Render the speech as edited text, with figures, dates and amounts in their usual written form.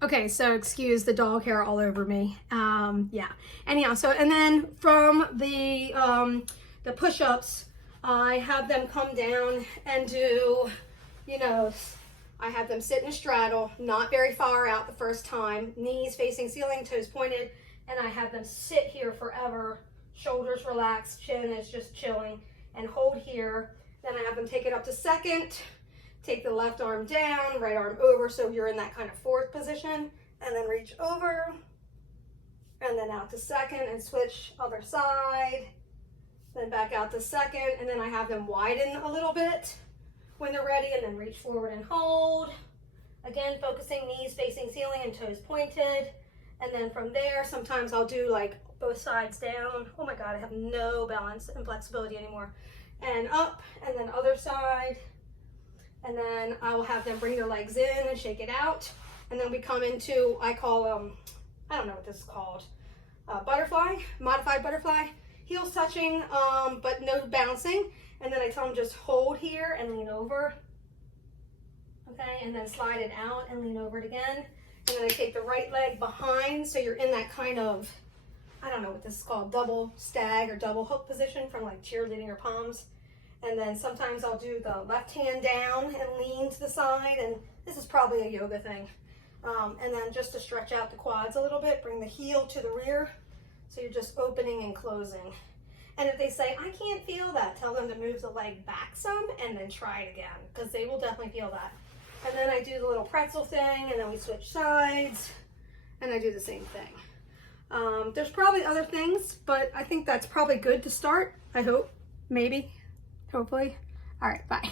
Okay, so excuse the dog hair all over me. Yeah. Anyhow, so and then from the push-ups, I have them come down and do, you know, I have them sit in a straddle, not very far out the first time, knees facing ceiling, toes pointed, and I have them sit here forever, shoulders relaxed, chin is just chilling, and hold here. Then I have them take it up to second, take the left arm down, right arm over, so you're in that kind of fourth position, and then reach over, and then out to second, and switch other side, then back out to second, and then I have them widen a little bit when they're ready, and then reach forward and hold. Again, focusing knees facing ceiling and toes pointed. And then from there, sometimes I'll do like both sides down. Oh my God, I have no balance and flexibility anymore. And up, and then other side. And then I will have them bring their legs in and shake it out. And then we come into, I call them, I don't know what this is called, butterfly, modified butterfly. Heels touching, but no bouncing. And then I tell them just hold here and lean over. Okay, and then slide it out and lean over it again. And then I take the right leg behind, so you're in that kind of, I don't know what this is called, double stag or double hook position from like cheerleading or palms. And then sometimes I'll do the left hand down and lean to the side, and this is probably a yoga thing. And then just to stretch out the quads a little bit, bring the heel to the rear, so you're just opening and closing. And if they say, I can't feel that, tell them to move the leg back some and then try it again, because they will definitely feel that. And then I do the little pretzel thing, and then we switch sides, and I do the same thing. There's probably other things, but I think that's probably good to start. I hope, maybe, hopefully. All right, bye.